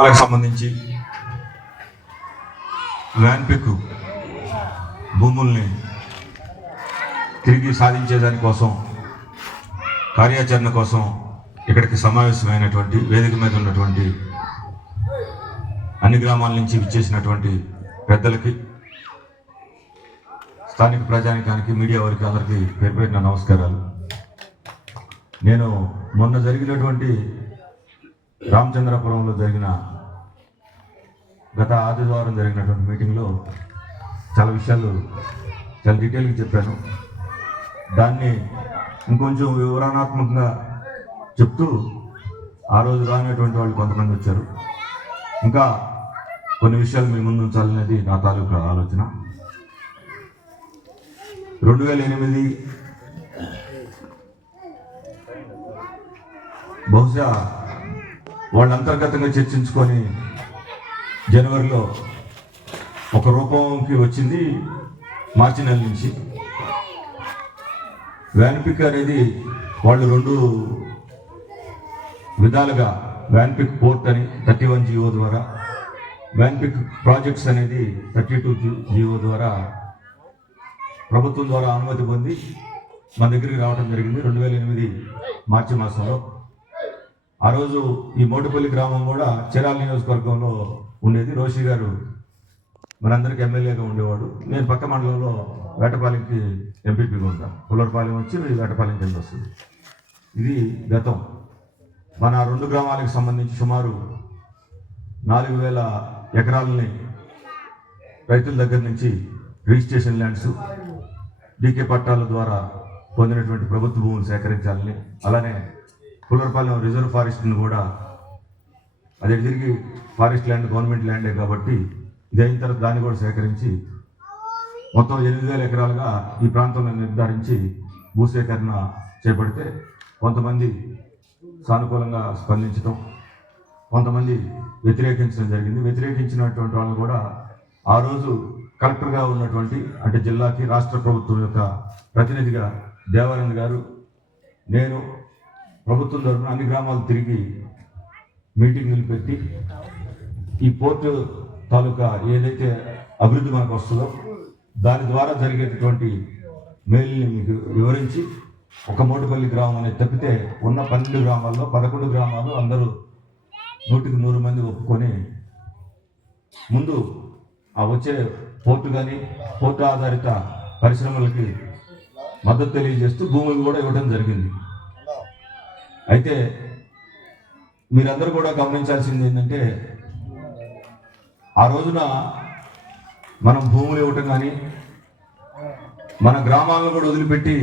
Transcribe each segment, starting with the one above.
వాళ్ళకి సంబంధించి వ్యాన్పిక్ భూముల్ని తిరిగి సాధించేదాని కోసం కార్యాచరణ కోసం ఇక్కడికి సమావేశమైనటువంటి వేదిక మీద ఉన్నటువంటి అన్ని గ్రామాల నుంచి విచ్చేసినటువంటి పెద్దలకి, స్థానిక ప్రజానికానికి, మీడియా వారికి అందరికీ పేరు పేరున నమస్కారాలు. నేను మొన్న జరిగినటువంటి రామచంద్రపురంలో జరిగిన గత ఆదివారం జరిగినటువంటి మీటింగ్లో చాలా విషయాలు చాలా డీటెయిల్గా చెప్పాను. దాన్ని ఇంకొంచెం వివరణాత్మకంగా చెప్తూ ఆ రోజు రానటువంటి వాళ్ళు కొంతమంది వచ్చారు. ఇంకా కొన్ని విషయాలు మీ ముందు ఉంచాలనేది నా తాలూకా ఆలోచన. 2008 బహుశా వాళ్ళు అంతర్గతంగా చర్చించుకొని జనవరిలో ఒక రూపంకి వచ్చింది. మార్చి నెల నుంచి వ్యాన్పిక్ అనేది వాళ్ళు రెండు విధాలుగా, వ్యాన్పిక్ పోర్ట్ అని 31 జియో ద్వారా, వ్యాన్పిక్ ప్రాజెక్ట్స్ అనేది 32 జియో ద్వారా ప్రభుత్వం ద్వారా అనుమతి పొంది మన దగ్గరికి రావడం జరిగింది 2008 మార్చి మాసంలో. ఆ రోజు ఈ మోటుపల్లి గ్రామం కూడా చెరాల నియోజకవర్గంలో ఉండేది. రోషి గారు మనందరికి ఎమ్మెల్యేగా ఉండేవాడు. నేను పక్క మండలంలో వేటపాలెంకి ఎంపీపీగా ఉంటాను. పుల్లరపాలెం వచ్చి వేటపాలెం కింద వస్తుంది. ఇది గతం. మన రెండు గ్రామాలకు సంబంధించి సుమారు 4000 ఎకరాలని రైతుల దగ్గర నుంచి రిజిస్ట్రేషన్ ల్యాండ్స్, డీకే పట్టాల ద్వారా పొందినటువంటి ప్రభుత్వ భూములు సేకరించాలని, అలానే పుల్లరపాలెం రిజర్వ్ ఫారెస్ట్ని కూడా, అదే తిరిగి ఫారెస్ట్ ల్యాండ్ గవర్నమెంట్ ల్యాండే కాబట్టి ఇది అయిన తర్వాత దాన్ని కూడా సేకరించి మొత్తం 8000 ఎకరాలుగా ఈ ప్రాంతంలో నిర్ధారించి భూసేకరణ చేపడితే కొంతమంది సానుకూలంగా స్పందించడం, కొంతమంది వ్యతిరేకించడం జరిగింది. వ్యతిరేకించినటువంటి వాళ్ళు కూడా ఆ రోజు కలెక్టర్గా ఉన్నటువంటి, అంటే జిల్లాకి రాష్ట్ర ప్రభుత్వం యొక్క ప్రతినిధిగా దేవానంద్ గారు, నేను ప్రభుత్వం తరఫున అన్ని గ్రామాలు తిరిగి మీటింగులు పెట్టి ఈ పోర్టు తాలూకా ఏదైతే అభివృద్ధి మనకు వస్తుందో దాని ద్వారా జరిగేటటువంటి మేలుని మీకు వివరించి, ఒక మోటుపల్లి గ్రామం అనేది తప్పితే ఉన్న 12 గ్రామాల్లో 11 గ్రామాలు అందరూ 100కి 100 మంది ఒప్పుకొని ముందు ఆ వచ్చే పోర్టు కానీ పోర్టు ఆధారిత పరిశ్రమలకి మద్దతు తెలియజేస్తూ భూములు కూడా ఇవ్వడం జరిగింది. అయితే మీరందరూ కూడా గమనించాల్సింది ఏంటంటే, ఆ రోజున మనం భూములు ఇవ్వటం కానీ మన గ్రామాలను కూడా వదిలిపెట్టి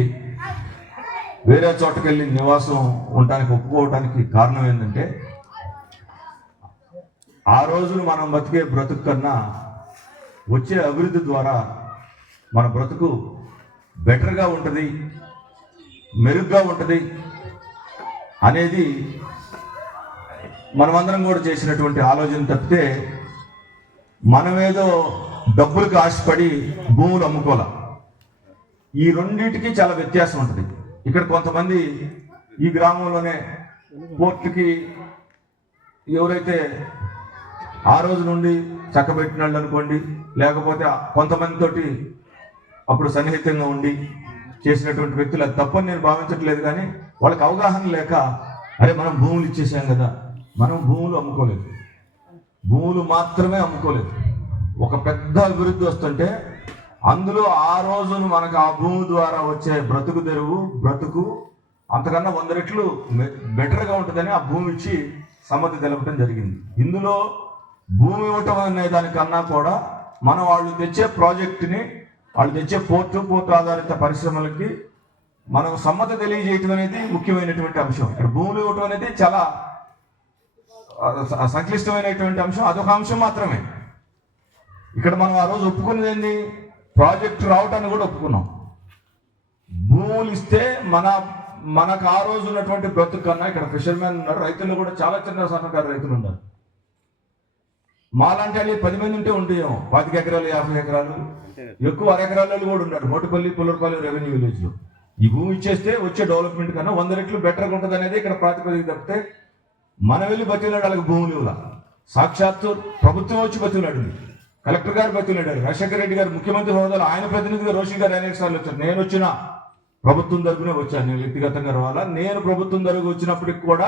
వేరే చోటకి వెళ్ళి నివాసం ఉండటానికి ఒప్పుకోవటానికి కారణం ఏంటంటే, ఆ రోజున మనం బతికే బ్రతుకు కన్నా వచ్చే అభివృద్ధి ద్వారా మన బ్రతుకు బెటర్గా ఉంటుంది, మెరుగ్గా ఉంటుంది అనేది మనమందరం కూడా చేసినటువంటి ఆలోచన తప్పితే మనమేదో డబ్బులకు ఆశపడి భూములు అమ్ముకోవాలి. ఈ రెండింటికి చాలా వ్యత్యాసం ఉంటుంది. ఇక్కడ కొంతమంది ఈ గ్రామంలోనే పోర్టుకి ఎవరైతే ఆ రోజు నుండి చక్కబెట్టిన వాళ్ళు అనుకోండి, లేకపోతే కొంతమందితోటి అప్పుడు సన్నిహితంగా ఉండి చేసినటువంటి వ్యక్తులు, అది తప్పని నేను భావించట్లేదు. కానీ వాళ్ళకి అవగాహన లేక, అరే మనం భూములు ఇచ్చేసాం కదా, మనం భూములు అమ్ముకోలేదు, భూములు మాత్రమే అమ్ముకోలేదు. ఒక పెద్ద అభివృద్ధి వస్తుంటే అందులో ఆ రోజును మనకు ఆ భూమి ద్వారా వచ్చే బ్రతుకు తెరువు, బ్రతుకు అంతకన్నా 100 రెట్లు బెటర్గా ఉంటుందని ఆ భూమి ఇచ్చి సమ్మతి తెలపడం జరిగింది. ఇందులో భూమి ఇవ్వటం అనే దానికన్నా కూడా మనం వాళ్ళు తెచ్చే ప్రాజెక్టుని, వాళ్ళు తెచ్చే పోర్టు ఆధారిత పరిశ్రమలకి మనం సమ్మతి తెలియజేయటం అనేది ముఖ్యమైనటువంటి అంశం. ఇక్కడ భూములు ఇవ్వటం అనేది చాలా సంక్లిష్టమైనటువంటి అంశం. అదొక అంశం మాత్రమే. ఇక్కడ మనం ఆ రోజు ఒప్పుకున్నది ఏంటి, ప్రాజెక్టు రావటాన్ని కూడా ఒప్పుకున్నాం. భూములు ఇస్తే మనకు ఆ రోజు ఉన్నటువంటి బ్రతుకు కన్నా, ఇక్కడ ఫిషర్మెన్ ఉన్నారు, రైతులు కూడా చాలా చిన్న సన్నకారు రైతులు ఉన్నారు. మాలాంటి వాళ్ళు 10 మంది ఉంటే ఉంటాయేమో, 25 ఎకరాలు 50 ఎకరాలు, ఎక్కువ 100 ఎకరాలు కూడా ఉన్నారు మోటుపల్లి పుల్లరపాలెం రెవెన్యూ విలేజ్లో. ఈ భూమి ఇచ్చేస్తే వచ్చే డెవలప్మెంట్ కన్నా 100 రెట్లు బెటర్గా ఉంటుంది అనేది ఇక్కడ ప్రాతిపదిక తప్పితే మనం వెళ్ళి బతిలాడు వాళ్ళకి భూములు ఇవ్వాలి. సాక్షాత్తు ప్రభుత్వం వచ్చి బతులాడింది, కలెక్టర్ గారు బతులాడారు, రాజశేఖర రెడ్డి గారు ముఖ్యమంత్రి హోదాలో ఆయన ప్రతినిధిగా రోషి గారు అనేక సార్లు వచ్చారు. నేను వచ్చిన ప్రభుత్వం తరపునే వచ్చాను, నేను వ్యక్తిగతంగా రావాలా. నేను ప్రభుత్వం తరపు వచ్చినప్పటికి కూడా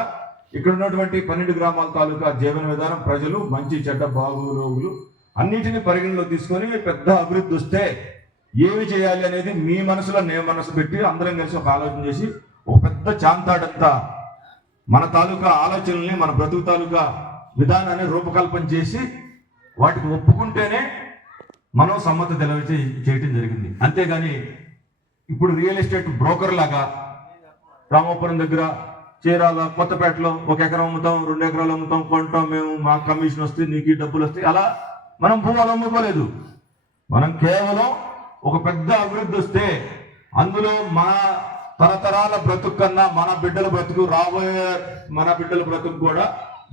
ఇక్కడ ఉన్నటువంటి 12 గ్రామాల తాలూకా జీవన విధానం, ప్రజలు మంచి చెడ్డ బాగోగులు అన్నిటిని పరిగణలో తీసుకొని పెద్ద అభివృద్ధి వస్తే ఏమి చేయాలి అనేది మీ మనసులో నేను మనసు పెట్టి అందరం కలిసి ఒక ఆలోచన చేసి ఒక పెద్ద చాంతాడంతా మన తాలూకా ఆలోచనల్ని, మన బ్రతుకు తాలూకా విధానాన్ని రూపకల్పన చేసి వాటికి ఒప్పుకుంటేనే మనం సమ్మతి చేయటం జరిగింది. అంతేగాని ఇప్పుడు రియల్ ఎస్టేట్ బ్రోకర్ లాగా రామాపురం దగ్గర, చీరాల, కొత్తపేటలో 1 ఎకరం అమ్ముతాం, 2 ఎకరాలు అమ్ముతాం, కొంటాం, మేము మాకు కమిషన్ వస్తే నీకు ఈ డబ్బులు వస్తాయి, అలా మనం భూములు అమ్ముకోలేదు. మనం కేవలం ఒక పెద్ద అభివృద్ధి వస్తే అందులో మన తరతరాల బ్రతుకు కన్నా మన బిడ్డల బ్రతుకు, రాబోయే మన బిడ్డల బ్రతుకు కూడా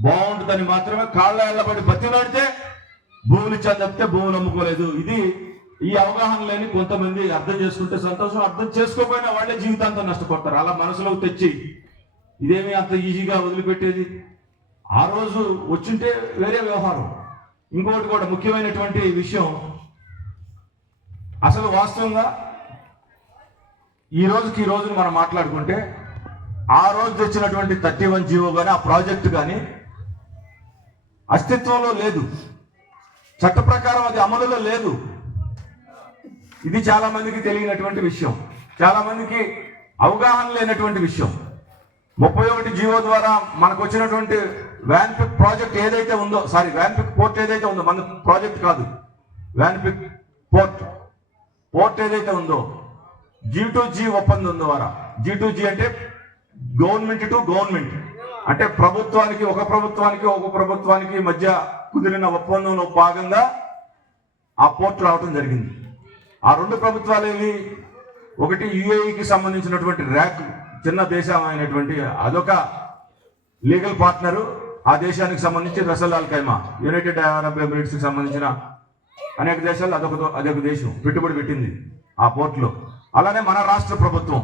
బాగుంటుందని మాత్రమే కాళ్ళ ఎల్లబడి బతిలాడితే భూములు ఇచ్చాను చెప్తే భూములు అమ్ముకోలేదు. ఇది ఈ అవగాహన లేని కొంతమంది అర్థం చేసుకుంటే సంతోషం, అర్థం చేసుకోకపోయినా వాళ్ళే జీవితాంతం నష్టపోతారు. అలా మనసులోకి తెచ్చి ఇదేమి అంత ఈజీగా వదిలిపెట్టేది, ఆ రోజు వచ్చింటే వేరే వ్యవహారం. ఇంకొకటి కూడా ముఖ్యమైనటువంటి విషయం, అసలు వాస్తవంగా ఈ రోజును మనం మాట్లాడుకుంటే ఆ రోజు తెచ్చినటువంటి 31 జీవో కానీ ఆ ప్రాజెక్టు కానీ అస్తిత్వంలో లేదు, చట్ట ప్రకారం అది అమలులో లేదు. ఇది చాలా మందికి తెలియనటువంటి విషయం, చాలా మందికి అవగాహన లేనటువంటి విషయం. 31 జీవో ద్వారా మనకు వచ్చినటువంటి వ్యాన్పిక్ ప్రాజెక్ట్ ఏదైతే ఉందో, వ్యాన్పిక్ పోర్ట్ ఏదైతే ఉందో, మన ప్రాజెక్ట్ కాదు, వ్యాన్పిక్ పోర్ట్ ఏదైతే ఉందో, G2G ఒప్పందం ద్వారా, G2G అంటే గవర్నమెంట్ టు గవర్నమెంట్, అంటే ఒక ప్రభుత్వానికి మధ్య కుదిరిన ఒప్పందంలో భాగంగా ఆ పోర్ట్ రావడం జరిగింది. ఆ 2 ప్రభుత్వాలు ఏవి, ఒకటి యుఏఈకి సంబంధించినటువంటి ర్యాక్, చిన్న దేశం అయినటువంటి అదొక లీగల్ పార్ట్నరు, ఆ దేశానికి సంబంధించి రసల్ అల్ ఖైమా, యునైటెడ్ అరబ్ ఎమిరేట్స్కి సంబంధించిన అనేక దేశాలు అదొక దేశం పెట్టుబడి పెట్టింది ఆ పోర్టులో. అలానే మన రాష్ట్ర ప్రభుత్వం,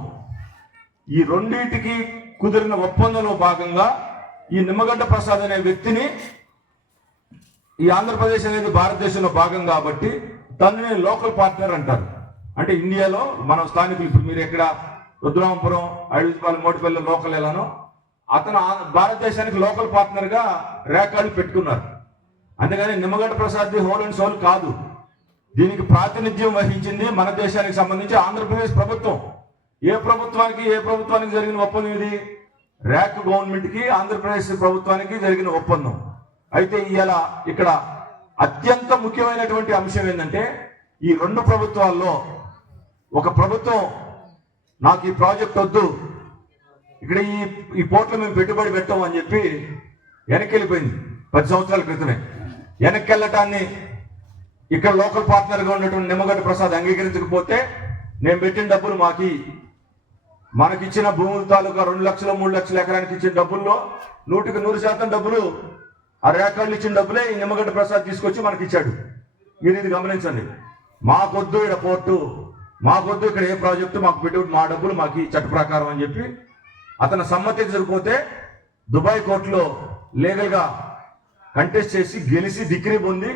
ఈ రెండింటికి కుదిరిన ఒప్పందంలో భాగంగా ఈ నిమ్మగడ్డ ప్రసాద్ అనే వ్యక్తిని, ఈ ఆంధ్రప్రదేశ్ అనేది భారతదేశంలో భాగం కాబట్టి తనని లోకల్ పార్ట్నర్ అంటారు. అంటే ఇండియాలో మనం స్థానికులు, ఇప్పుడు మీరు ఎక్కడ రుద్రాంపురం, అడవిపాలెం, మోటిపల్లి లోకల్ ఎలానో అతను భారతదేశానికి లోకల్ పార్ట్నర్గా రేకార్డు పెట్టుకున్నారు. అందుకని నిమ్మగడ్డ ప్రసాద్ది హోల్ అండ్ సోల్ కాదు, దీనికి ప్రాతినిధ్యం వహించింది మన దేశానికి సంబంధించి ఆంధ్రప్రదేశ్ ప్రభుత్వం. ఏ ప్రభుత్వానికి జరిగిన ఒప్పందం ఇది? ర్యాక్ గవర్నమెంట్కి ఆంధ్రప్రదేశ్ ప్రభుత్వానికి జరిగిన ఒప్పందం. అయితే ఇలా ఇక్కడ అత్యంత ముఖ్యమైనటువంటి అంశం ఏంటంటే, ఈ 2 ప్రభుత్వాల్లో ఒక ప్రభుత్వం నాకు ఈ ప్రాజెక్ట్ వద్దు, ఇక్కడ ఈ పోర్ట్లో మేము పెట్టుబడి పెట్టాం అని చెప్పి వెనక్కి వెళ్ళిపోయింది 10 సంవత్సరాల క్రితమే. వెనక్కి వెళ్ళటాన్ని ఇక్కడ లోకల్ పార్ట్నర్గా ఉన్నటువంటి నిమ్మగడ్డ ప్రసాద్ అంగీకరించకపోతే, నేను పెట్టిన డబ్బులు మనకిచ్చిన భూముల తాలూకా 2 లక్షలు 3 లక్షల ఎకరానికి ఇచ్చిన డబ్బుల్లో 100కి 100% డబ్బులు, ఆ రేకార్డులు ఇచ్చిన డబ్బులే ఈ నిమ్మగడ్డ ప్రసాద్ తీసుకొచ్చి మనకి ఇచ్చాడు. మీరు ఇది గమనించండి. మాకొద్దు ఇక్కడ పోర్టు, మాకొద్దు ఇక్కడ ఏ ప్రాజెక్టు, మాకు పెట్టుబడి, మా డబ్బులు మాకు చట్ట ప్రకారం అని చెప్పి అతను సమ్మతించకపోతే దుబాయ్ కోర్టులో లీగల్గా కంటెస్ట్ చేసి గెలిచి డిగ్రీ పొంది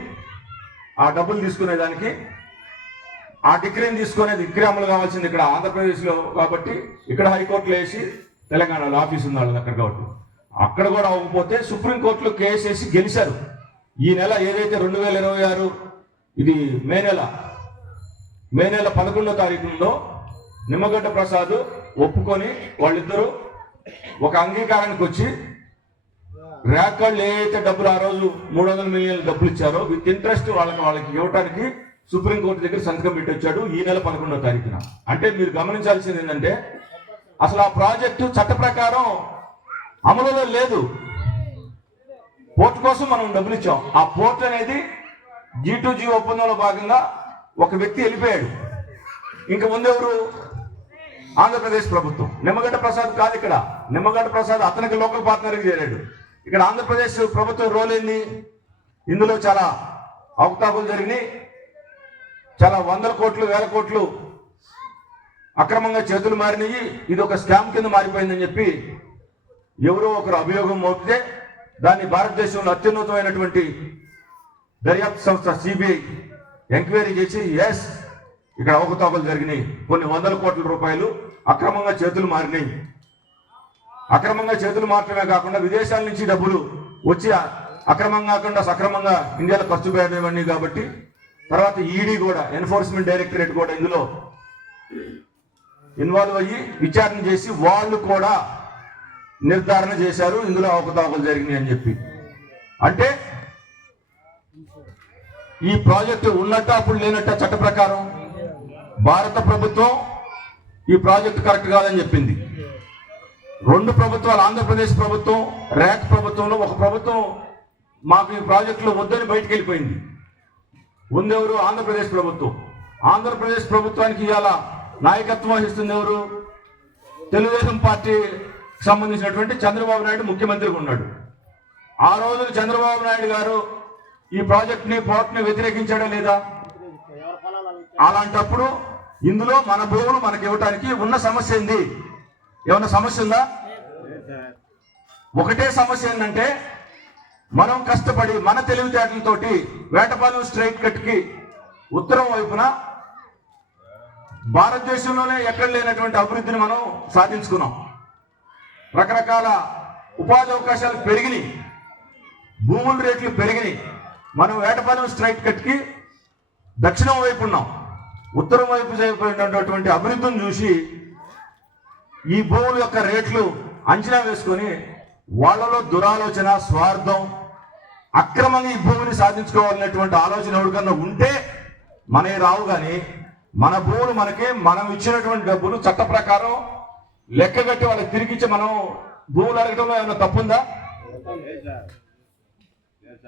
ఆ డబ్బులు తీసుకునేదానికి, ఆ డిగ్రీ అమలు కావాల్సింది ఇక్కడ ఆంధ్రప్రదేశ్లో కాబట్టి ఇక్కడ హైకోర్టులో వేసి, తెలంగాణలో ఆఫీస్ ఉంది వాళ్ళది అక్కడ కాబట్టి అక్కడ కూడా అవ్వకపోతే సుప్రీంకోర్టులో కేసు వేసి గెలిచారు. ఈ నెల ఏదైతే 2026 ఇది మే నెల 11వ తారీఖులో నిమ్మగడ్డ ప్రసాద్ ఒప్పుకొని వాళ్ళిద్దరూ ఒక అంగీకారానికి వచ్చి ర్యాకార్డులు ఏదైతే డబ్బులు ఆ రోజు 300 మిలియన్ల డబ్బులు ఇచ్చారో విత్ ఇంట్రెస్ట్ వాళ్ళకి ఇవ్వడానికి సుప్రీంకోర్టు దగ్గర సంతకం పెట్టి వచ్చాడు ఈ నెల 11వ తారీఖున. అంటే మీరు గమనించాల్సింది ఏంటంటే, అసలు ఆ ప్రాజెక్టు చట్ట ప్రకారం అమలులో లేదు. పోర్టు కోసం మనం డబ్బులు ఇచ్చాం. ఆ పోర్ట్ అనేది G2G ఒప్పందంలో భాగంగా ఒక వ్యక్తి వెళ్ళిపోయాడు. ఇంకా ముందెవరు? ఆంధ్రప్రదేశ్ ప్రభుత్వం. నిమ్మగడ్డ ప్రసాద్ కాదు ఇక్కడ. నిమ్మగడ్డ ప్రసాద్ అతనికి లోకల్ పార్ట్నర్కి చేరాడు. ఇక్కడ ఆంధ్రప్రదేశ్ ప్రభుత్వం రోల్ ఏంది? ఇందులో చాలా అవకతవకలు జరిగినాయి, చాలా 100 కోట్లు 1000 కోట్లు అక్రమంగా చేతులు మారినాయి, ఇది ఒక స్కామ్ కింద మారిపోయిందని చెప్పి ఎవరో ఒకరు అభియోగం మోపితే దాన్ని భారతదేశంలో అత్యున్నతమైనటువంటి దర్యాప్తు సంస్థ సిబిఐ ఎంక్వైరీ చేసి ఎస్ ఇక్కడ అవకతవకలు జరిగినాయి, కొన్ని వందల కోట్ల రూపాయలు అక్రమంగా చేతులు మారినాయి. అక్రమంగా చేతులు మారటమే కాకుండా విదేశాల నుంచి డబ్బులు వచ్చి అక్రమంగా కాకుండా సక్రమంగా ఇండియాలో ఖర్చు పెట్టేవన్నీ కాబట్టి తర్వాత ఈడీ కూడా ఎన్ఫోర్స్మెంట్ డైరెక్టరేట్ కూడా ఇందులో ఇన్వాల్వ్ అయ్యి విచారణ చేసి వాళ్ళు కూడా నిర్ధారణ చేశారు ఇందులో అవకతవకలు జరిగినాయి అని చెప్పి. అంటే ఈ ప్రాజెక్టు ఉన్నట్ట అప్పుడు లేనట్ట చట్ట ప్రకారం భారత ప్రభుత్వం ఈ ప్రాజెక్టు కరెక్ట్ కాదని చెప్పింది. రెండు ప్రభుత్వాలు, ఆంధ్రప్రదేశ్ ప్రభుత్వం, ర్యాక్ ప్రభుత్వంలో ఒక ప్రభుత్వం మాకు ఈ ప్రాజెక్టులో వద్దని బయటకు వెళ్ళిపోయింది. ఉందెవరు? ఆంధ్రప్రదేశ్ ప్రభుత్వం. ఆంధ్రప్రదేశ్ ప్రభుత్వానికి ఇవాళ నాయకత్వం వహిస్తుంది ఎవరు? తెలుగుదేశం పార్టీ సంబంధించినటువంటి చంద్రబాబు నాయుడు ముఖ్యమంత్రిగా ఉన్నాడు. ఆ రోజు చంద్రబాబు నాయుడు గారు ఈ ప్రాజెక్ట్ని పోర్ట్ని వ్యతిరేకించాడా లేదా? అలాంటప్పుడు ఇందులో మన భూములు మనకి ఇవ్వటానికి ఉన్న సమస్య ఏంది? ఏమన్నా సమస్య ఉందా? ఒకటే సమస్య ఏంటంటే మనం కష్టపడి మన తెలివితేటలతోటి వేటపాలెం స్ట్రైట్ కట్కి ఉత్తరం వైపున భారతదేశంలోనే ఎక్కడ లేనటువంటి అభివృద్ధిని మనం సాధించుకున్నాం. రకరకాల ఉపాధి అవకాశాలు పెరిగినాయి, భూముల రేట్లు పెరిగినాయి. మనం వేటపాలెం స్ట్రైట్ కట్కి దక్షిణం వైపు ఉన్నాం, ఉత్తరం వైపు అయినటువంటి అభివృద్ధిని చూసి ఈ భూముల యొక్క రేట్లు అంచనా వేసుకొని వాళ్ళలో దురాలోచన, స్వార్థం, అక్రమంగా ఈ భూమిని సాధించుకోవాలనేటువంటి ఆలోచన ఎవరికన్నా ఉంటే మనకి రావు. కానీ మన భూములు మనకి మనం ఇచ్చినటువంటి డబ్బులు చట్ట ప్రకారం లెక్కగట్టి వాళ్ళకి తిరిగిచ్చి మనం భూములు అడగడంలో ఏమైనా తప్పుందా?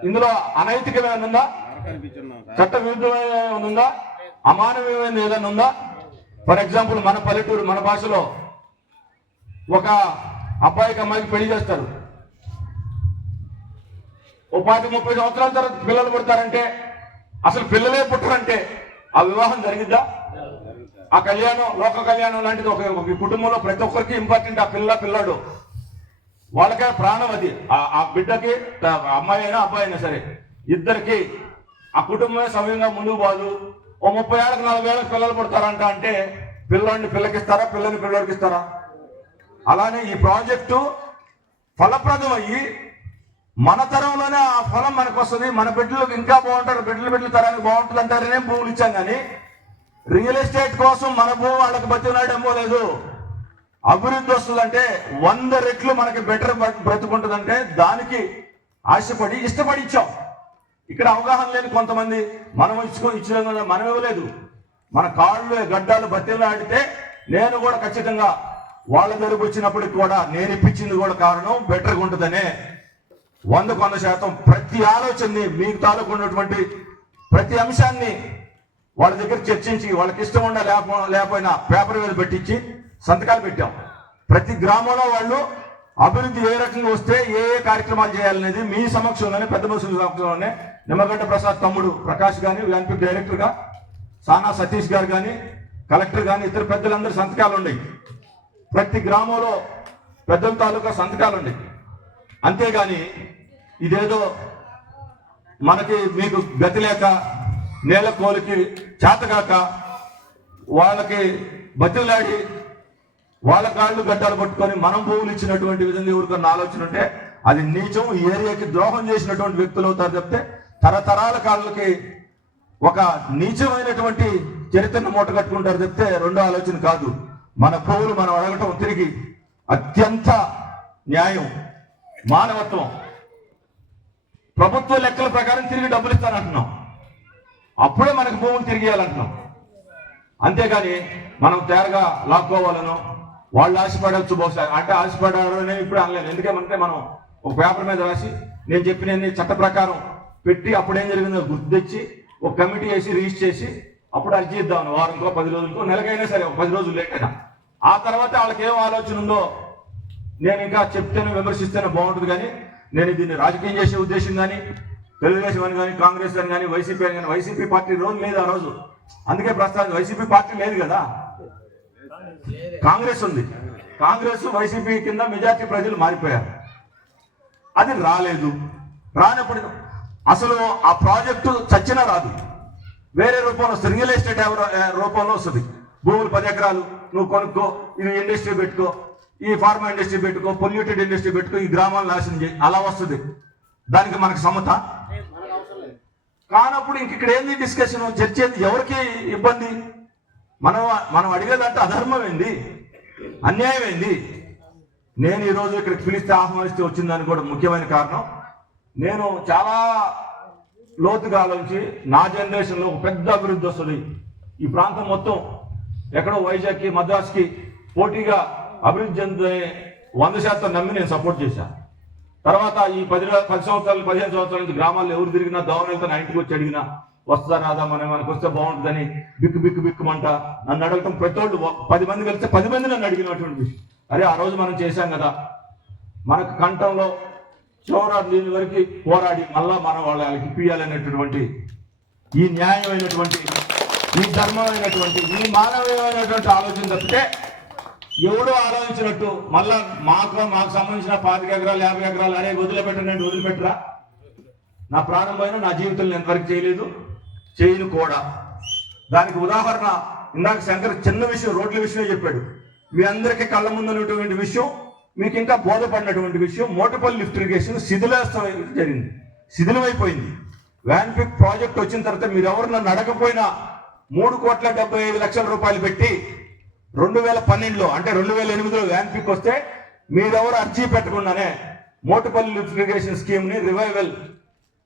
ఇందులో అనైతికమైన ఉందా? చట్ట విరుద్ధమైన ఉందా? అమానవీయమైన ఏదైనా ఉందా? ఫర్ ఎగ్జాంపుల్ మన పల్లెటూరు, మన భాషలో ఒక అబ్బాయికి అమ్మాయికి పెళ్లి చేస్తారు. ఓ 30 సంవత్సరాల తర్వాత పిల్లలు పుడతారంటే, అసలు పిల్లలే పుట్టరంటే ఆ వివాహం జరిగిద్దా? ఆ కళ్యాణం, లోక కళ్యాణం లాంటిది ఒక కుటుంబంలో ప్రతి ఒక్కరికి ఇంపార్టెంట్. ఆ పిల్లాడు వాళ్ళకే ప్రాణం. అది ఆ బిడ్డకి, అమ్మాయి అయినా అబ్బాయి అయినా సరే ఇద్దరికి ఆ కుటుంబమే సమయంగా ముందుకు పోదు. ఓ 30 ఏళ్ళకి 40 ఏళ్ళకి పిల్లలు పుడతారంట అంటే పిల్లాడిని పిల్లకిస్తారా, పిల్లని పిల్లడికి ఇస్తారా? అలానే ఈ ప్రాజెక్టు ఫలప్రదం అయ్యి మన తరంలోనే ఆ ఫలం మనకు వస్తుంది, మన బిడ్డలకు ఇంకా బాగుంటారు, బిడ్డల తరానికి బాగుంటుంది అంటారనే భూములు ఇచ్చాం. కానీ రియల్ ఎస్టేట్ కోసం మన భూమి వాళ్ళకి బతికినాడేమో లేదు. అభివృద్ధి వస్తుందంటే 100 రెట్లు మనకి బెటర్ బ్రతుకుంటుందంటే దానికి ఆశపడి ఇష్టపడి ఇచ్చాం. ఇక్కడ అవగాహన లేని కొంతమంది మనం ఇచ్చిన మనం ఇవ్వలేదు, మన కాళ్ళు గడ్డాలు బతిలో ఆడితే నేను కూడా ఖచ్చితంగా వాళ్ళ దగ్గరకు వచ్చినప్పటికి కూడా నేను ఇప్పించింది కూడా కారణం బెటర్గా ఉంటుందనే 100% ప్రతి ఆలోచనని మీకు తాలూకు ఉన్నటువంటి ప్రతి అంశాన్ని వాళ్ళ దగ్గర చర్చించి వాళ్ళకి ఇష్టం ఉండా లేకపోయినా పేపర్ మీద పెట్టించి సంతకాలు పెట్టాం. ప్రతి గ్రామంలో వాళ్ళు అభివృద్ధి ఏ రకంగా వస్తే ఏ కార్యక్రమాలు చేయాలనేది మీ సమక్షంలోనే, పెద్ద మనుషుల సమక్షంలోనే నిమ్మగడ్డ ప్రసాద్ తమ్ముడు ప్రకాష్ కానీ, వ్యాన్పిక్ డైరెక్టర్గా సానా సతీష్ గారు కానీ, కలెక్టర్ కానీ, ఇతర పెద్దలందరూ సంతకాలు ఉన్నాయి. ప్రతి గ్రామంలో పెద్దల తాలూకా సంతకాలు ఉన్నాయి. అంతేగాని ఇదేదో మనకి మీకు గతి లేక నేల కోలికి చేతగాక వాళ్ళకి బతిలాడి వాళ్ళ కాళ్ళు గడ్డలు పట్టుకొని మనం భూములు ఇచ్చినటువంటి విధంగా ఎవరికన్నా ఆలోచన ఉంటే అది నీచం. ఈ ఏరియాకి ద్రోహం చేసినటువంటి వ్యక్తులు అవుతారు చెప్తే తరతరాల కాళ్ళకి ఒక నీచమైనటువంటి చరిత్రను మూట కట్టుకుంటారు చెప్తే రెండో ఆలోచన కాదు. మన భూములు మనం అడగటం తిరిగి అత్యంత న్యాయం, మానవత్వం. ప్రభుత్వ లెక్కల ప్రకారం తిరిగి డబ్బులు ఇస్తానంటున్నాం, అప్పుడే మనకు భూములు తిరిగి ఇవ్వాలంటున్నాం. అంతేగాని మనం తేరగా లాక్కోవాలను వాళ్ళు ఆశపడవచ్చు. బహుశా అంటే ఆశపడాలని ఇప్పుడు అనలేను. ఎందుకంటే మనం ఒక పేపర్ మీద రాసి నేను చెప్పిన చట్ట ప్రకారం పెట్టి అప్పుడేం జరిగిందో గుర్తు తెచ్చి ఒక కమిటీ వేసి రిజిస్టర్ చేసి అప్పుడు అర్జీ ఇద్దాం. వారంకో 10 రోజులకో నెలకైనా సరే, ఒక 10 రోజులు లేట్ అయినా. ఆ తర్వాత వాళ్ళకి ఏం ఆలోచన ఉందో నేను ఇంకా చెప్తేనే విమర్శిస్తేనే బాగుంటుంది. కానీ నేను దీన్ని రాజకీయం చేసే ఉద్దేశం కానీ తెలుగుదేశం అని కానీ కాంగ్రెస్ అని కానీ వైసీపీ అని కానీ, వైసీపీ పార్టీ రోజు లేదు ఆ రోజు. అందుకే ప్రస్తుతం వైసీపీ పార్టీ లేదు కదా, కాంగ్రెస్ ఉంది. కాంగ్రెస్ వైసీపీ కింద మెజార్టీ ప్రజలు మారిపోయారు. అది రాలేదు. రానప్పుడు అసలు ఆ ప్రాజెక్టు చచ్చినా రాదు, వేరే రూపంలో వస్తుంది, రియల్ ఎస్టేట్ రూపంలో వస్తుంది. భూములు 10 ఎకరాలు నువ్వు కొనుక్కో, ఇది ఇండస్ట్రీ పెట్టుకో, ఈ ఫార్మా ఇండస్ట్రీ పెట్టుకో, పొల్యూటెడ్ ఇండస్ట్రీ పెట్టుకో, ఈ గ్రామాలను నాశనం చేయి, అలా వస్తుంది. దానికి మనకు సమ్మత కానప్పుడు ఇంక ఇక్కడ ఏంది డిస్కషన్, చర్చ ఏంది, ఎవరికి ఇబ్బంది? మనం అడిగేదంటే అధర్మం ఏంది, అన్యాయం ఏంది? నేను ఈరోజు ఇక్కడికి పిలిస్తే ఆహ్వానిస్తే వచ్చిందని కూడా ముఖ్యమైన కారణం, నేను చాలా లోతుగా ఆలోచించి నా జనరేషన్లో ఒక పెద్ద అభివృద్ధి వస్తుంది, ఈ ప్రాంతం మొత్తం ఎక్కడో వైజాగ్కి మద్రాస్కి పోటీగా అభివృద్ధి చెందే 100% నమ్మి నేను సపోర్ట్ చేశాను. తర్వాత ఈ 10 సంవత్సరాలు 15 సంవత్సరాల నుంచి గ్రామాల్లో ఎవరు తిరిగినా దౌర్నలతో నా ఇంటికి వచ్చి అడిగినా వస్తా రాదా మనకు వస్తే బాగుంటుందని బిక్కుమంట నన్ను అడగటం, ప్రతోళ్ళు 10 మంది కలిస్తే 10 మంది నన్ను అడిగినటువంటి విషయం. అరే ఆ రోజు మనం చేశాం కదా, మనకు కంఠంలో చివరాడు దీని వరకు పోరాడి మళ్ళా మన వాళ్ళకి ఇప్పియాలనేటటువంటి ఈ న్యాయమైనటువంటి, ఈ ధర్మమైనటువంటి, ఈ మానవీయమైనటువంటి ఆలోచన తప్పితే ఎవడో ఆలోచించినట్టు మళ్ళా మాకు సంబంధించిన 25 ఎకరాలు 50 ఎకరాలు అనే వదిలిపెట్టనండి, వదిలిపెట్టరా. నా ప్రాణం పైన నా జీవితంలో ఎంతవరకు చేయలేదు, చేయను కూడా. దానికి ఉదాహరణ ఇందాక శంకర్ చిన్న విషయం, రోడ్ల విషయమే చెప్పాడు. మీ అందరికీ కళ్ళ ముందున్నటువంటి విషయం, మీకు ఇంకా బోధపడినటువంటి విషయం, మోటుపల్లి లిఫ్ట్ ఇరిగేషన్ శిథిలాస్థం జరిగింది, శిథిలమైపోయింది. వ్యాన్పిక్ ప్రాజెక్ట్ వచ్చిన తర్వాత మీరు ఎవరు నన్ను అడగపోయినా 3,75,00,000 రూపాయలు పెట్టి 2012లో అంటే 2008లో వ్యాన్పిక్ వస్తే మీరెవరు అర్జీ పెట్టకుండానే మోటుపల్లి లిఫ్ట్ ఇరిగేషన్ స్కీమ్ ని రివైవల్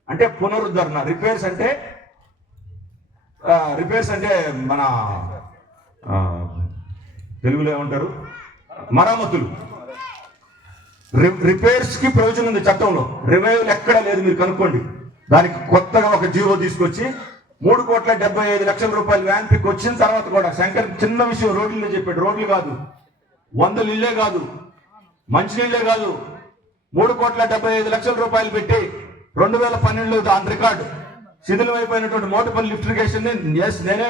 అంటే పునరుద్ధరణ, రిపేర్స్ అంటే మన తెలుగులో ఏమంటారు, మరమ్మతులు, రిపేర్స్ కి ప్రయోజనం ఉంది చట్టంలో, రివైవల్ ఎక్కడా లేదు, మీరు కనుక్కోండి. దానికి కొత్తగా ఒక జీవో తీసుకొచ్చి 3,75,00,000 రూపాయలు వ్యాన్పిక్ వచ్చిన తర్వాత కూడా శంకర్ చిన్న విషయం రోడ్లనే చెప్పాడు. రోడ్లు కాదు, 100 ఇళ్ళే కాదు, మంచినీళ్ళే కాదు, 3,75,00,000 రూపాయలు పెట్టి 2012లో దాని రికార్డు శిథిలమైపోయినటువంటి మోటుపల్లి లిఫ్ట్ ఇరిగేషన్ నేనే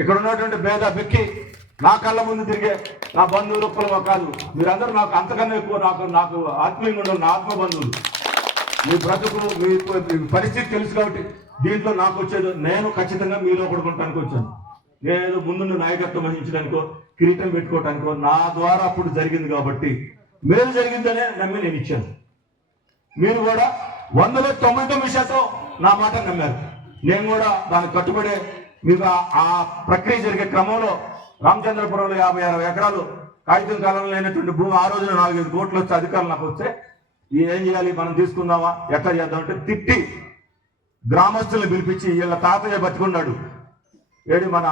ఇక్కడ ఉన్నటువంటి భేద బెక్కి నా కళ్ళ ముందు తిరిగే నా బంధువులు ఒక్కలు కాదు, మీరందరూ నాకు అంతకన్నా ఎక్కువ నాకు ఆత్మీయంగా ఉండాలి, నా ఆత్మ బంధువులు. మీ బ్రతుకు మీ పరిస్థితి తెలుసు కాబట్టి దీంట్లో నాకు వచ్చేది, నేను ఖచ్చితంగా మీలో కొడుకుంటానికి వచ్చాను. నేను ముందు నాయకత్వం వహించడానికో కిరీటం పెట్టుకోవటానికో నా ద్వారా అప్పుడు జరిగింది కాబట్టి మేలు జరిగిందనే నమ్మి నేను ఇచ్చాను. మీరు కూడా 100లో 99% నా మాట నమ్మారు. నేను కూడా దానికి కట్టుబడే మీకు ఆ ప్రక్రియ జరిగే క్రమంలో రామచంద్రపురంలో 50-60 ఎకరాలు కాగితం కాలంలో లేనటువంటి భూమి ఆ రోజున 4-5 కోట్లు వచ్చి అధికారులు నాకు వస్తే ఏం చేయాలి, మనం తీసుకుందామా, ఎట్లా చేద్దామంటే తిట్టి గ్రామస్తులను పిలిపించి వీళ్ళ తాతయ్య బతుకున్నాడు, ఏడు మన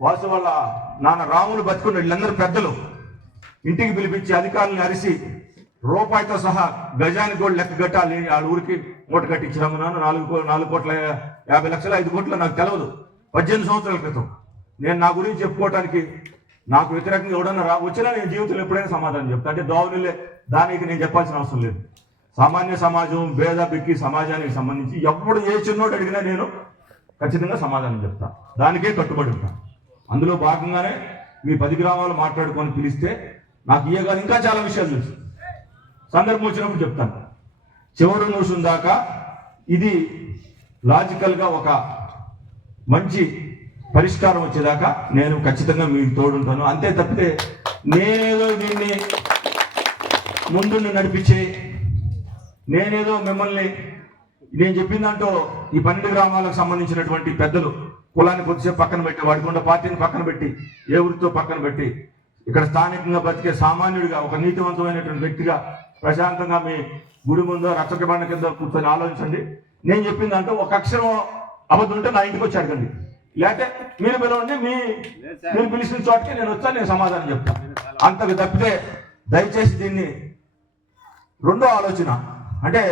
వాసు వాళ్ళ నాన్న రాములు బతుకున్నాడు, వీళ్ళందరూ పెద్దలు ఇంటికి పిలిపించి అధికారులను అరిసి రూపాయితో సహా గజానికి కూడా లెక్క కట్టాలి, ఆ ఊరికి మూట కట్టించాము. 4,50,00,000 5 కోట్లు నాకు తెలియదు, 18 సంవత్సరాల క్రితం. నేను నా గురించి చెప్పుకోవటానికి నాకు వ్యతిరేకంగా ఎవడన్నా వచ్చినా నేను జీవితంలో ఎప్పుడైనా సమాధానం చెప్తా. అంటే దోవనిలే దానికి నేను చెప్పాల్సిన అవసరం లేదు. సామాన్య సమాజం భేద బిక్కి సమాజానికి సంబంధించి ఎప్పుడు ఏ చిన్నోడు అడిగినా నేను ఖచ్చితంగా సమాధానం చెప్తా, దానికే కట్టుబడి ఉంటా. అందులో భాగంగానే మీ 10 గ్రామాలు మాట్లాడుకొని పిలిస్తే నాకు ఇయ్యగా ఇంకా చాలా విషయాలు తెలుసు, సందర్భం వచ్చినప్పుడు చెప్తాను. చివరి నిమిషం దాకా ఇది లాజికల్గా ఒక మంచి పరిష్కారం వచ్చేదాకా నేను ఖచ్చితంగా మీకు తోడుంటాను. అంతే తప్పితే నేనేదో దీన్ని ముందుండి నడిపించి నేనేదో మిమ్మల్ని నేను చెప్పిందంటూ ఈ 12 గ్రామాలకు సంబంధించినటువంటి పెద్దలు కులాన్ని కొద్దిసేపు పక్కన పెట్టి, వాడికొండ పార్టీని పక్కన పెట్టి, ఏ వృత్తితో పక్కన పెట్టి, ఇక్కడ స్థానికంగా బతికే సామాన్యుడిగా ఒక నీతివంతమైనటువంటి వ్యక్తిగా ప్రశాంతంగా మీ గుడి ముందు రక్షక బండ కింద కూర్చొని ఆలోచించండి. నేను చెప్పిందంటూ ఒక అక్షరం అబద్ధం ఉంటే నా ఇంటికి వచ్చి అడగండి, లేకపోతే మీరు పిలవండి, మీరు పిలిచిన చోటకి నేను వచ్చాను, నేను సమాధానం చెప్తాను. అంతకు తప్పితే దయచేసి దీన్ని రెండో ఆలోచన అంటే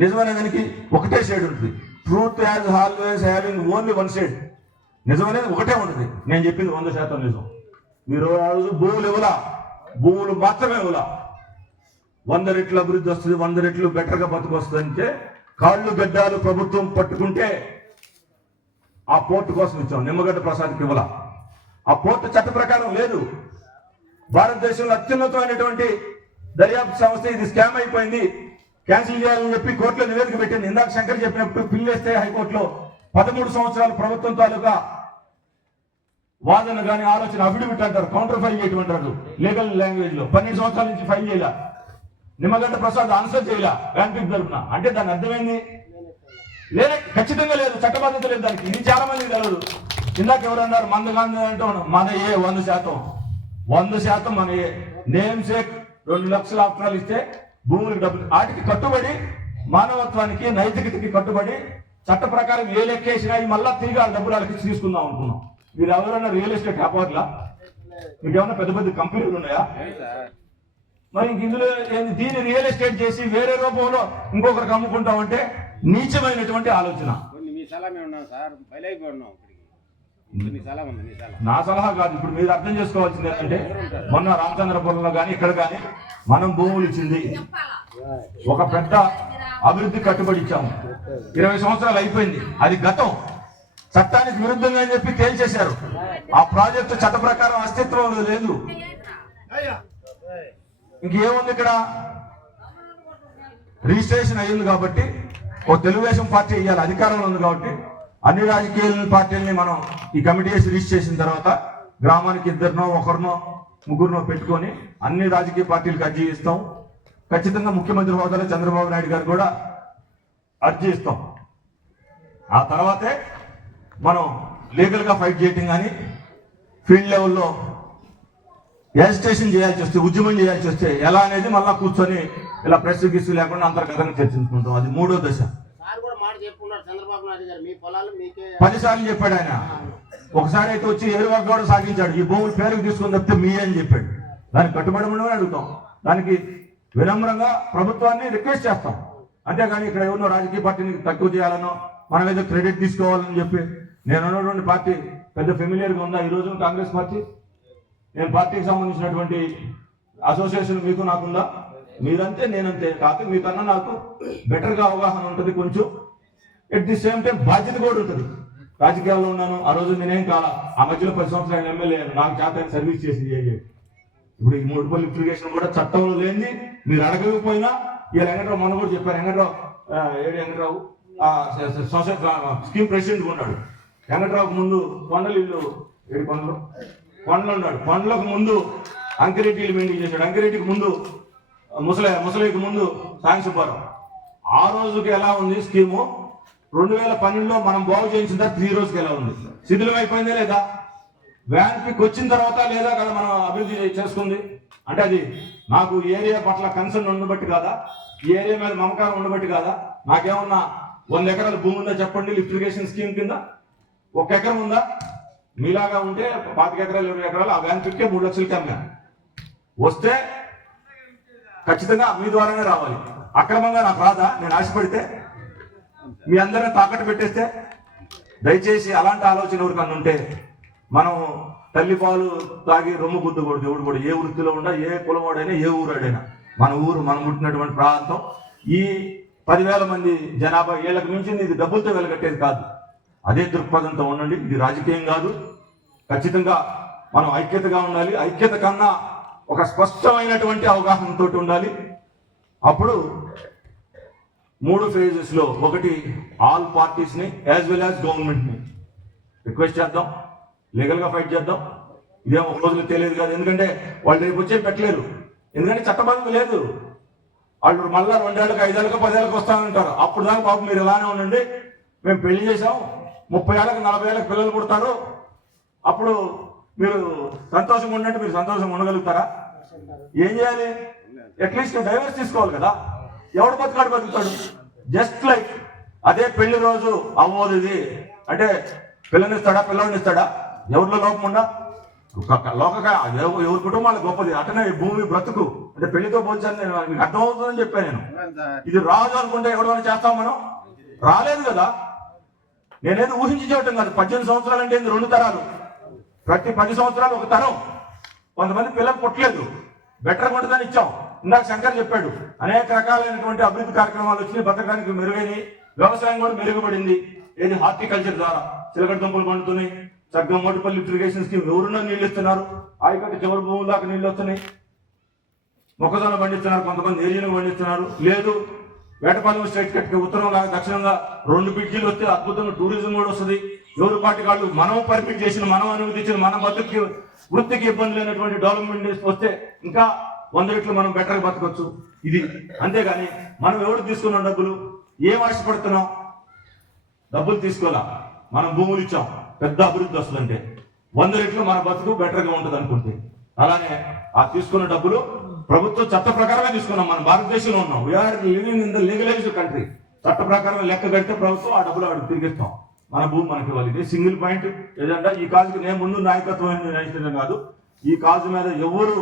నిజమైన దానికి ఒకటే సైడ్ ఉంటుంది. Truth has always having only one side. నిజం అనేది ఒకటే ఉంటుంది. నేను చెప్పింది 100% నిజం. మీరు రోజు భూములు ఇవ్వలా, భూములు మాత్రమే ఇవ్వలా. 100 రెట్లు అభివృద్ధి వస్తుంది, 100 రెట్లు బెటర్గా బతుకు వస్తుంది అంటే కాళ్ళు గడ్డాలు ప్రభుత్వం పట్టుకుంటే ఆ పోర్టు కోసం ఇచ్చాం. నిమ్మగడ్డ ప్రసాద్కి ఇవ్వాల. ఆ పోర్టు చట్ట ప్రకారం లేదు. భారతదేశంలో అత్యున్నతమైనటువంటి దర్యాప్తు సంస్థ ఇది స్కామ్ అయిపోయింది, క్యాన్సిల్ చేయాలని చెప్పి కోర్టులో నివేదిక పెట్టింది. ఇందాక శంకర్ చెప్పినప్పుడు పిల్లు వేస్తే హైకోర్టులో 13 సంవత్సరాలు ప్రభుత్వం తాలూకా వాదన కానీ ఆలోచన అఫిడవిట్ అంటారు, కౌంటర్ ఫైల్ చేయటం అంటారు లీగల్ లాంగ్వేజ్ లో. 12 సంవత్సరాల నుంచి ఫైల్ చేయాల. నిమ్మగడ్డ ప్రసాద్ ఆన్సర్ చేయాల వ్యాన్పిక్ తరఫున. అంటే దాని అర్థమైంది లేదా? ఖచ్చితంగా లేదు, చట్టబద్ధత లేదు దానికి. ఇది చాలా మందికి తెలియదు. ఇందాక ఎవరన్నారు మంద గాంధీ అంటే మన 100% మన నేమ్ సేక్ 2 లక్షల ఆఫ్టరాలు ఇస్తే భూములకు డబ్బులు, వాటికి కట్టుబడి మానవత్వానికి నైతికతకి కట్టుబడి చట్ట ప్రకారం ఏ లెక్కేసినా మళ్ళా తిరిగి ఆ డబ్బులు వాళ్ళకి తీసుకుందాం అనుకున్నాం. మీరు ఎవరైనా రియల్ ఎస్టేట్ వ్యాపారులా? మీకు ఏమైనా పెద్ద పెద్ద కంపెనీలు ఉన్నాయా? మరి ఇందులో దీన్ని రియల్ ఎస్టేట్ చేసి వేరే రూపంలో ఇంకొకరికి అమ్ముకుంటామంటే నీచమైనటువంటి ఆలోచన. నా సలహా కాదు. ఇప్పుడు మీరు అర్థం చేసుకోవాల్సింది ఏంటంటే మొన్న రామచంద్రపురంలో కానీ ఇక్కడ కానీ మనం భూములు ఇచ్చింది ఒక పెద్ద అభివృద్ధి కట్టుబడి ఇచ్చాము. 20 సంవత్సరాలు అయిపోయింది. అది గతం. చట్టానికి విరుద్ధంగా అని చెప్పి తేల్చేశారు. ఆ ప్రాజెక్టు చట్ట ప్రకారం అస్తిత్వంలో లేదు. ఇంకేముంది ఇక్కడ? రిజిస్ట్రేషన్ అయ్యింది కాబట్టి ఓ తెలుగుదేశం పార్టీ ఇవాళ అధికారంలో ఉంది కాబట్టి అన్ని రాజకీయ పార్టీలని మనం ఈ కమిటీ వేసి రిజిస్టర్ చేసిన తర్వాత గ్రామానికి 2 1 3 పెట్టుకొని అన్ని రాజకీయ పార్టీలకు అర్జీ ఇస్తాం. ఖచ్చితంగా ముఖ్యమంత్రి హోదాలో చంద్రబాబు నాయుడు గారు కూడా అర్జీ ఇస్తాం. ఆ తర్వాతే మనం లీగల్గా ఫైట్ చేయటం కానీ ఫీల్డ్ లెవెల్లో యాజిటేషన్ చేయాల్సి వస్తే, ఉద్యమం చేయాల్సి వస్తే ఎలా అనేది మళ్ళా కూర్చొని ఇలా ప్రెస్ గిస్సు లేకుండా అంతర్గతంగా చర్చించుకుంటాం. అది 3వ దశ. 10 సార్లు చెప్పాడు ఆయన. ఒకసారి అయితే వచ్చి ఏరువాక కూడా సాగించాడు. ఈ భూములు పేరుకు తీసుకొని తప్పితే మీ అని చెప్పాడు. దానికి కట్టుబడి ఉండమని అడుగుతాం. దానికి వినమ్రంగా ప్రభుత్వాన్ని రిక్వెస్ట్ చేస్తాం. అంతేగాని ఇక్కడ ఎవరినో రాజకీయ పార్టీని తక్కువ చేయాలనో మనం ఏదో క్రెడిట్ తీసుకోవాలని చెప్పి, నేను ఉన్నటువంటి పార్టీ పెద్ద ఫెమిలియర్గా ఉందా ఈ రోజు కాంగ్రెస్ పార్టీ? నేను పార్టీకి సంబంధించినటువంటి అసోసియేషన్ మీకు నాకుందా? మీరంతే నేనంతే. కాకపోతే మీకన్నా నాకు బెటర్గా అవగాహన ఉంటుంది కొంచెం. ఎట్ ది సేమ్ టైం బాధ్యత కూడా ఉంటుంది. రాజకీయాల్లో ఉన్నాను, ఆ రోజు నేనేం కాలా. ఆ మధ్యలో 10 సంవత్సరాలు ఎమ్మెల్యే నాకు చేత సర్వీస్ చేసి ఇప్పుడు ఈ మున్సిపల్ లిఫ్టిగేషన్ కూడా చట్టంలో లేనిది. మీరు అడగకపోయినా ఇలా వెంకటరావు మొన్న కూడా చెప్పారు. వెంకటరావు సొసైటీ స్కీమ్ ప్రెసిడెంట్ ఉన్నాడు. వెంకటరావుకు ముందు కొండలు ఉన్నాడు. కొండలకు ముందు అంకిరెడ్డిలు మెయింటైన్ చేశాడు. అంకిరెడ్డికి ముందు ముసలికి ముందు సాయం సుబ్బారావు. ఆ రోజుకి ఎలా ఉంది స్కీము? 2012లో మనం బాగు చేయించిన తర్వాత ఈ రోజుకి ఎలా ఉంది? శిథిలం అయిపోయిందే లేదా? వ్యాన్పిక్ వచ్చిన తర్వాత లేదా కదా మనం అభివృద్ధి చేసుకుంది? అంటే అది నాకు ఏరియా పట్ల కన్సర్న్ ఉండబట్టి కాదా? ఈ ఏరియా మీద మమకారం ఉండబట్టి కాదా? నాకేమన్నా 100 ఎకరాల భూమి ఉందా చెప్పండి లిఫ్టిగేషన్ స్కీమ్ కింద? 1 ఎకరం ఉందా? మీలాగా ఉంటే 25 ఎకరాలు 20 ఎకరాలు ఆ వ్యాన్పిక్కే 3 లక్షలకి అమ్మాను. వస్తే ఖచ్చితంగా మీ ద్వారానే రావాలి. అక్రమంగా నాకు రాదా? నేను ఆశపడితే మీ అందరిని తాకట్టు పెట్టేస్తే? దయచేసి అలాంటి ఆలోచన ఎవరికన్నా ఉంటే మనం తల్లి పాలు తాగి రొమ్ము గుద్దకూడదు. ఎవడు కూడా ఏ వృత్తిలో ఉండా, ఏ కులవాడైనా, ఏ ఊరాడైనా, మన ఊరు మనం పుట్టినటువంటి ప్రాంతం ఈ 10,000 మంది జనాభా ఏళ్ళకు మించింది. ఇది డబ్బులతో వెలగట్టేది కాదు. అదే దృక్పథంతో ఉండండి. ఇది రాజకీయం కాదు. ఖచ్చితంగా మనం ఐక్యతగా ఉండాలి. ఐక్యత కన్నా ఒక స్పష్టమైనటువంటి అవగాహనతో ఉండాలి. అప్పుడు 3 ఫేజెస్లో ఒకటి ఆల్ పార్టీస్ని యాజ్ వెల్ యాజ్ గవర్నమెంట్ని రిక్వెస్ట్ చేద్దాం. లీగల్గా ఫైట్ చేద్దాం. ఇదేం ఒక రోజులో తెలియదు కాదు. ఎందుకంటే వాళ్ళు రేపు వచ్చే పెట్టలేరు. ఎందుకంటే చట్టబద్ధం లేదు. వాళ్ళు మళ్ళీ 2 ఏళ్ళకి 5 ఏళ్ళకి 10 ఏళ్ళకి వస్తామంటారు. అప్పుడు దాకా పాపం మీరు ఇలానే ఉండండి, మేము పెళ్లి చేసాం, 30 ఏళ్ళకి 40 ఏళ్ళకి పిల్లలు పుడతారు, అప్పుడు మీరు సంతోషంగా ఉండంటే మీరు సంతోషంగా ఉండగలుగుతారా? ఏం చేయాలి? అట్లీస్ట్ డైవర్స్ తీసుకోవాలి కదా. ఎవడు బతుకాడు బతుకుతాడు? జస్ట్ లైక్ అదే పెళ్లి రోజు అవ్వదు. ఇది అంటే పిల్లనిస్తాడా, పిల్లనిస్తాడా? ఎవరిలో లోపం ఉండా? ఎవరి కుటుంబాలకు గొప్పది. అటనే భూమి బ్రతుకు అంటే పెళ్లితో పోల్చాను. మీకు అర్థమవుతుందని చెప్పాను నేను. ఇది రాదు అనుకుంటే ఎవడైనా చేస్తాం మనం? రాలేదు కదా. నేనేది ఊహించి చేయటం కాదు. 18 సంవత్సరాలు అంటే 2 తరాలు. ప్రతి 10 సంవత్సరాలు ఒక తరం. కొంతమంది పిల్లలు పుట్టలేదు, బెటర్గా ఉంటుందని ఇచ్చాం. ఇందాక శంకర్ చెప్పాడు, అనేక రకాలైనటువంటి అభివృద్ధి కార్యక్రమాలు వచ్చినాయి, బతకడానికి మెరుగైనవి, వ్యవసాయం కూడా మెరుగుపడింది. ఏది హార్టికల్చర్ ద్వారా చిలకడ దుంపలు పండుతున్నాయి, చక్కగా మోటిపల్లి ఇరిగేషన్ స్కీమ్ ఎవరున్నా నీళ్ళు ఇస్తున్నారు, ఆయకట్టు చివరి భూముల దాకా నీళ్ళు వస్తున్నాయి, మొక్కజొన్న పండిస్తున్నారు, కొంతమంది ఏరియాను పండిస్తున్నారు. లేదు వేటపాలెం స్ట్రైట్ కట్కి ఉత్తరంగా దక్షిణంగా 2 బ్రిడ్జిలు వస్తే అద్భుతంగా టూరిజం కూడా వస్తుంది. ఎవరి పార్టీ వాళ్ళు మనం పర్మిట్ చేసిన, మనం అనుమతించిన, మన బతుకి వృత్తికి ఇబ్బంది లేనటువంటి డెవలప్మెంట్ వస్తే ఇంకా 100 రెట్లు మనం బెటర్గా బతకొచ్చు. ఇది అంతేగాని మనం ఎవరు తీసుకున్నాం డబ్బులు, ఏం ఆశపడుతున్నాం? డబ్బులు తీసుకోవాలా, మనం భూములు ఇచ్చాం, పెద్ద అభివృద్ధి వస్తుందంటే 100 రెట్లు మన బతుకు బెటర్గా ఉంటుంది అనుకుంటే. అలానే ఆ తీసుకున్న డబ్బులు ప్రభుత్వ చట్ట ప్రకారమే తీసుకున్నాం. మన భారతదేశంలో ఉన్నాం, we are living in the legalised country. చట్ట ప్రకారం లెక్క కడితే ప్రభుత్వం ఆ డబ్బులు వాడికి తిరిగిస్తాం. మన భూమి మనకి ఇవ్వాలి. ఇది సింగిల్ పాయింట్ ఏదంటే ఈ కాజుకి నేను ముందు నాయకత్వం కాదు. ఈ కాజు మీద ఎవరు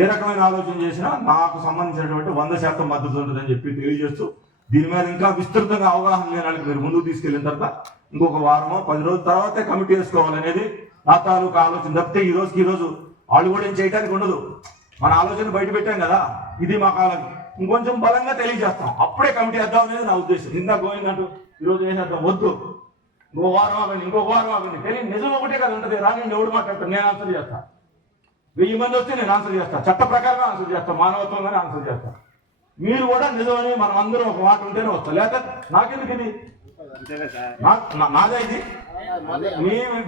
ఏ రకమైన ఆలోచన చేసినా నాకు సంబంధించినటువంటి 100% మద్దతు ఉంటుందని చెప్పి తెలియజేస్తూ, దీని మీద ఇంకా విస్తృతంగా అవగాహన లేని వాళ్ళకి మీరు ముందుకు తీసుకెళ్ళిన తర్వాత ఇంకొక వారమో 10 రోజుల తర్వాతే కమిటీ వేసుకోవాలనేది నా తాలూకు ఆలోచన. తప్పితే ఈ రోజు వాళ్ళు కూడా ఏం చేయడానికి ఉండదు. మన ఆలోచన బయట పెట్టాం కదా, ఇది మా కాలం, ఇంకొంచెం బలంగా తెలియజేస్తాం, అప్పుడే కమిటీ వేద్దాం అనేది నా ఉద్దేశం. ఇందా గోయిందంటూ ఈరోజు వేసేద్దాం, వద్దు, ఇంకో వారం ఆగండి, ఇంకొక వారం ఆగండి. తెలియదు, నిజం ఒకటే కదా ఉంటుంది. రాని ఎవడు మాట్లాడతాను, నేను ఆన్సర్ చేస్తా. 1000 మంది వస్తే నేను ఆన్సర్ చేస్తా, చట్ట ప్రకారంగా ఆన్సర్ చేస్తా, మానవత్వంగానే ఆన్సర్ చేస్తా. మీరు కూడా నిజమని మనం అందరం ఒక మాట ఉంటేనే వస్తాం, లేకపోతే నాకెందుకు ఇది నాదే, ఇది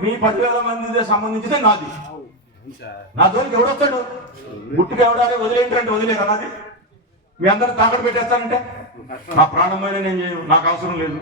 మీ 10,000 మంది సంబంధించిందే నాది. నా జోలికి ఎవడొస్తాడు? గుట్టుకు ఎవడాలి, వదిలేంటంటే వదిలేరా నాది? మీ అందరూ తాకట్టు పెట్టేస్తానంటే నా ప్రాణమైన నేను చేయను, నాకు అవసరం లేదు.